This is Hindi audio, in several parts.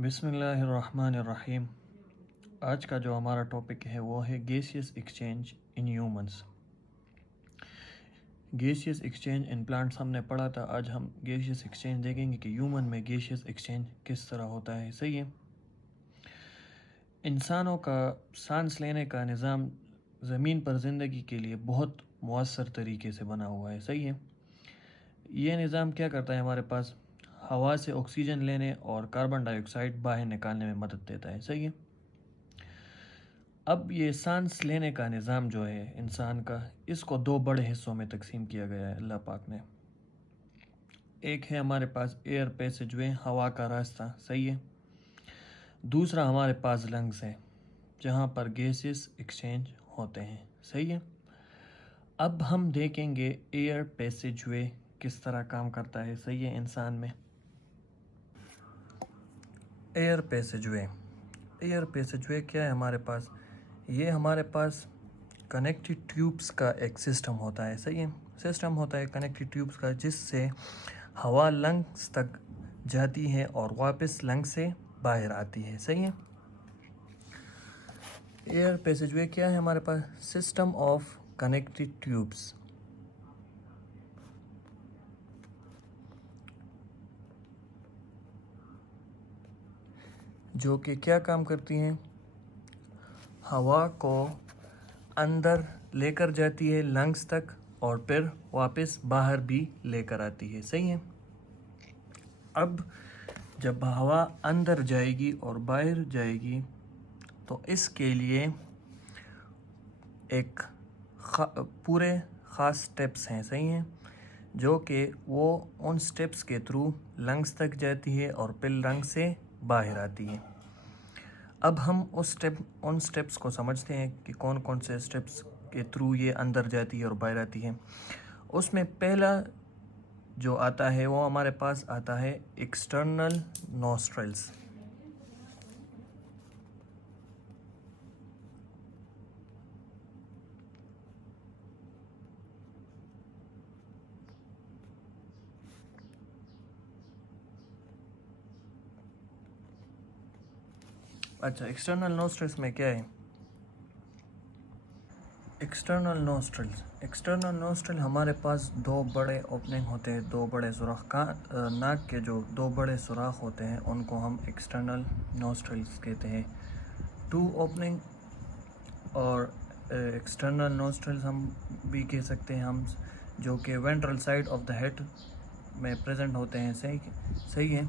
बिस्मिल्लाहिर्रहमानिर्रहीम। आज का जो हमारा टॉपिक है वो है gaseous exchange in humans. Gaseous exchange in plants हमने पढ़ा था। आज हम गैसियस एक्सचेंज देखेंगे कि ह्यूमन में गैसियस एक्सचेंज किस तरह होता है। सही है। इंसानों का सांस लेने का निज़ाम ज़मीन पर ज़िंदगी के लिए बहुत मुअस्सर तरीके से बना हुआ है। सही है। ये निज़ाम क्या करता है, हमारे पास हवा से ऑक्सीजन लेने और कार्बन डाइऑक्साइड बाहर निकालने में मदद देता है। सही है। अब ये सांस लेने का निज़ाम जो है इंसान का, इसको दो बड़े हिस्सों में तकसीम किया गया है अल्लाह पाक ने। एक है हमारे पास एयर पैसेज वे, हवा का रास्ता। सही है। दूसरा हमारे पास लंग्स है जहाँ पर गैसेस एक्सचेंज होते हैं। सही है। अब हम देखेंगे एयर पैसेज वे किस तरह काम करता है। सही है। इंसान में एयर पैसेज वे, एयर पैसेज वे क्या है हमारे पास, ये हमारे पास कनेक्टिव ट्यूब्स का एक सिस्टम होता है। सही है। सिस्टम होता है कनेक्टिव ट्यूब्स का, जिससे हवा लंग्स तक जाती है और वापस लंग्स से बाहर आती है। सही है। एयर पैसेजवे क्या है हमारे पास, सिस्टम ऑफ कनेक्टिव ट्यूब्स, जो कि क्या काम करती हैं, हवा को अंदर लेकर जाती है लंग्स तक और फिर वापस बाहर भी लेकर आती है। सही है। अब जब हवा अंदर जाएगी और बाहर जाएगी तो इसके लिए एक पूरे ख़ास स्टेप्स हैं। सही हैं, जो कि वो उन स्टेप्स के थ्रू लंग्स तक जाती है और फिर लंग्स से बाहर आती है। अब हम उन स्टेप्स को समझते हैं कि कौन कौन से स्टेप्स के थ्रू ये अंदर जाती है और बाहर आती है। उसमें पहला जो आता है वो हमारे पास आता है एक्सटर्नल नॉस्ट्रल्स। अच्छा, एक्सटर्नल नॉस्ट्रल्स में क्या है, एक्सटर्नल नोस्ट्रल हमारे पास दो बड़े ओपनिंग होते हैं, दो बड़े सुराख का नाक के जो दो बड़े सुराख होते हैं उनको हम एक्सटर्नल नोस्ट्रल्स कहते हैं। टू ओपनिंग और एक्सटर्नल नोस्ट्रल्स हम भी कह सकते हैं हम, जो कि ventral side of the head में प्रेजेंट होते हैं। सही है।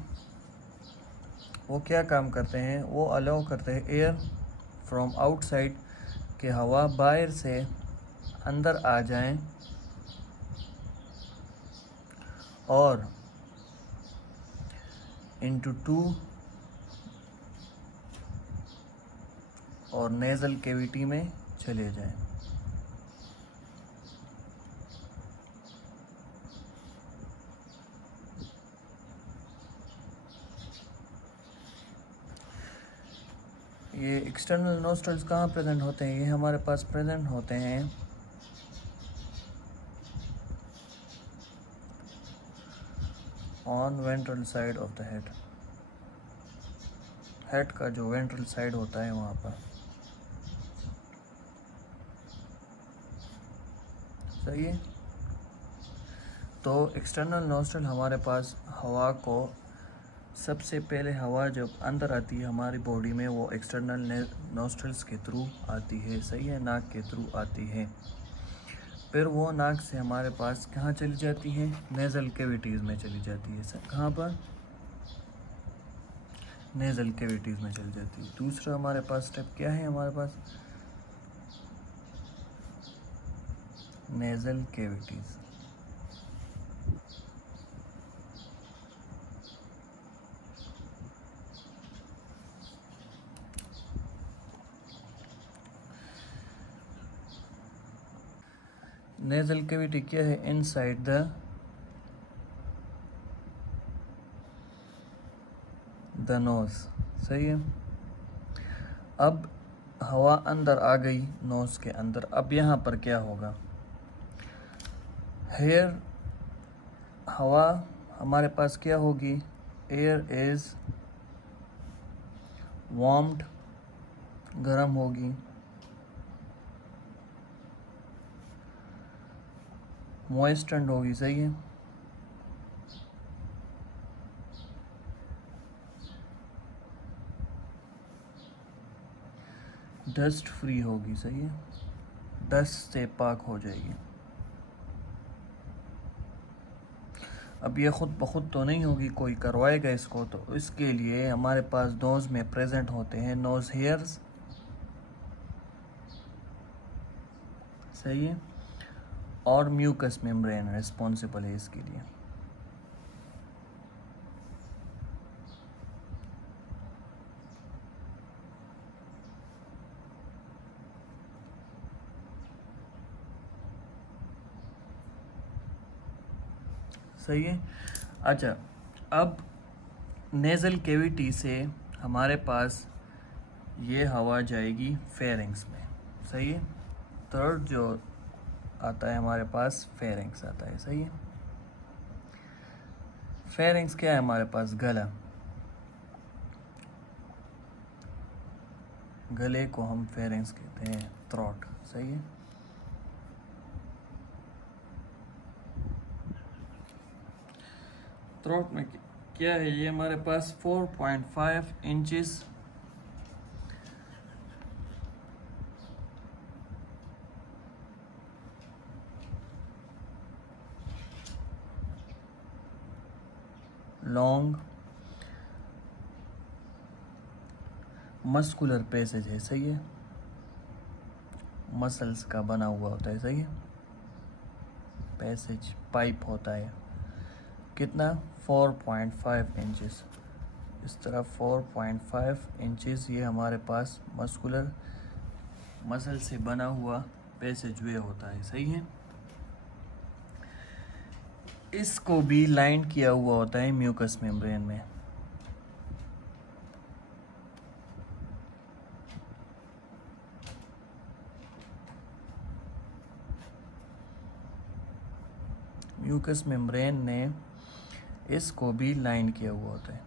वो क्या काम करते हैं, वो अलाउ करते हैं एयर फ्रॉम आउटसाइड कि हवा बाहर से अंदर आ जाएं और इनटू टू और नेज़ल कैविटी में चले जाएं। ये एक्सटर्नल नोस्ट्रल्स कहाँ प्रेजेंट होते हैं, ये हमारे पास प्रेजेंट होते हैं on ventral side of the head. Head का जो वेंट्रल साइड होता है वहाँ पर। सही है। तो एक्सटर्नल नोस्ट्रल हमारे पास हवा को, सबसे पहले हवा जब अंदर आती है हमारी बॉडी में वो एक्सटर्नल नोस्ट्रल्स के थ्रू आती है। सही है, नाक के थ्रू आती है। फिर वो नाक से हमारे पास कहाँ चली जाती है, नेज़ल कैविटीज़ में चली जाती है। सर कहाँ पर, नेज़ल कैविटीज़ में चली जाती है। दूसरा हमारे पास स्टेप क्या है, हमारे पास नेज़ल कैविटीज़। नेज़ल कैविटी क्या है, इनसाइड द नोज़। सही है। अब हवा अंदर आ गई नोज़ के अंदर। अब यहाँ पर क्या होगा, हेयर, हवा हमारे पास क्या होगी, एयर इज़ वार्म्ड गर्म होगी, मॉइस्टेंड होगी, सही है, डस्ट फ्री होगी, सही है, डस्ट से पाक हो जाएगी। अब ये ख़ुद ब खुद तो नहीं होगी, कोई करवाएगा इसको, तो इसके लिए हमारे पास नोज़ में प्रेजेंट होते हैं नोज़ हेयर्स, सही है, और म्यूकस मेम्ब्रेन रिस्पॉन्सिबल है इसके लिए। सही है। अच्छा, अब नेज़ल कैविटी से हमारे पास ये हवा जाएगी फेरिंग्स में, सही है। थर्ड जो आता है हमारे पास फेरिंग्स आता है, सही है। फेरिंग्स क्या है हमारे पास? गला, गले को हम फेरिंग्स कहते हैं, थ्रोट, सही है। थ्रोट में क्या है? ये हमारे पास 4.5 इंचेस लॉन्ग मस्कुलर पैसेज है, सही है, मसल्स का बना हुआ होता है, सही है, पैसेज पाइप होता है। कितना? 4.5 इंचेस, इस तरह 4.5 इंचेस ये हमारे पास मस्कुलर मसल से बना हुआ पैसेज वे होता है, सही है। इसको भी लाइन किया हुआ होता है म्यूकस मेम्ब्रेन में। म्यूकस मेम्ब्रेन ने इसको भी लाइन किया हुआ होता है।